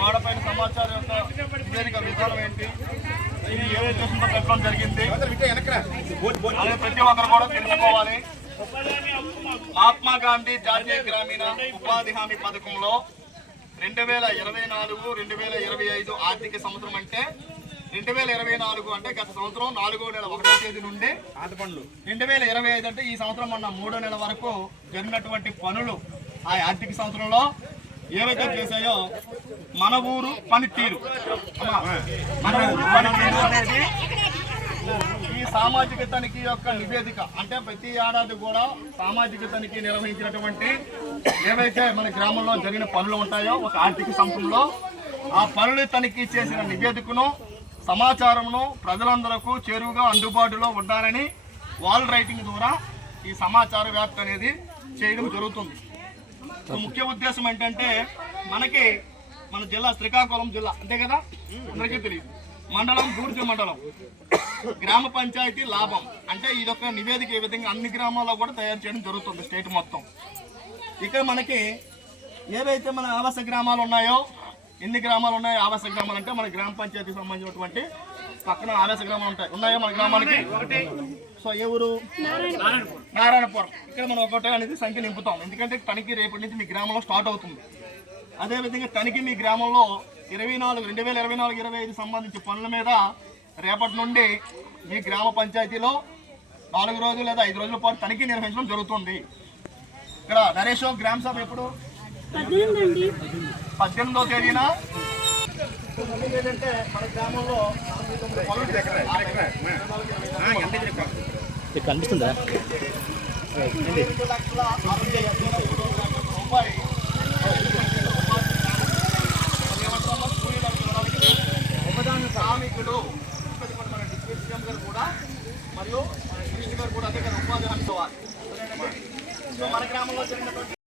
వాడపైన సమాచారం యొక్క నివేదిక విధానం ఏంటి, ఇది ఏ ఉద్దేశంతో పెట్టడం జరిగింది, ప్రతి ఒక్కరు కూడా తెలుసుకోవాలి. మహాత్మా గాంధీ జాతీయ గ్రామీణ ఉపాధి హామీ పథకంలో 2024-2025 ఆర్థిక సంవత్సరం అంటే 2024 అంటే గత సంవత్సరం 4వ నెల 1వ తేదీ నుండి 2025 అంటే ఈ సంవత్సరం మొన్న 3వ నెల వరకు జరిగినటువంటి పనులు ఆ ఆర్థిక సంవత్సరంలో ఏవైతే చేశాయో మన ఊరు పనితీరు అనేది ఈ సామాజిక తనిఖీ యొక్క నివేదిక. అంటే ప్రతి ఏడాది కూడా సామాజిక తనిఖీ నిర్వహించినటువంటి ఏవైతే మన గ్రామంలో జరిగిన పనులు ఉంటాయో ఒక ఆర్థిక సంవత్సరంలో ఆ పనులు తనిఖీ చేసిన నివేదికను సమాచారమును ప్రజలందరకు చేరువుగా అందుబాటులో ఉండాలని వాల్ రైటింగ్ ద్వారా ఈ సమాచార వ్యాప్తి అనేది చేయడం జరుగుతుంది. ముఖ్య ఉద్దేశం ఏంటంటే మనకి మన జిల్లా శ్రీకాకుళం జిల్లా అంతే కదా, అందరికీ తెలియదు. మండలం బూర్జ మండలం, గ్రామ పంచాయతీ లాభం అంటే ఇదొక నివేదిక ఈ విధంగా అన్ని గ్రామాల్లో కూడా తయారు చేయడం జరుగుతుంది స్టేట్ మొత్తం. ఇక్కడ మనకి ఏవైతే మన ఆవాస గ్రామాలు ఉన్నాయో, ఎన్ని గ్రామాలు ఉన్నాయో ఆవాస గ్రామాలు అంటే మన గ్రామ పంచాయతీకి సంబంధించినటువంటి పక్కన ఆవాస గ్రామాలు ఉంటాయి ఉన్నాయో మన గ్రామానికి. సో ఏ ఊరు? నారాయణపురం. ఇక్కడ మనం ఒకటే అనేది సంఖ్య నింపుతాం, ఎందుకంటే తనిఖీ రేపటి నుంచి మీ గ్రామంలో స్టార్ట్ అవుతుంది. అదేవిధంగా తనిఖీ మీ గ్రామంలో 2024-25 సంబంధించి పనుల మీద రేపటి నుండి మీ గ్రామ పంచాయతీలో 4 రోజులు లేదా 5 రోజుల పాటు తనిఖీ నిర్వహించడం జరుగుతుంది. ఇక్కడ నరేష్ గ్రామ సభ ఎప్పుడు? 18వ తేదీన. ఏంటంటే మన గ్రామంలో కనిపిస్తుందా శ్రామికులు మన డిప్యూటీ సీఎం గారు కూడా మరియు మన మినిస్టర్ గారు కూడా అదే కదా ఉపాధి హామీ ఇవ్వాలి. సో మన గ్రామంలో జరిగినటువంటి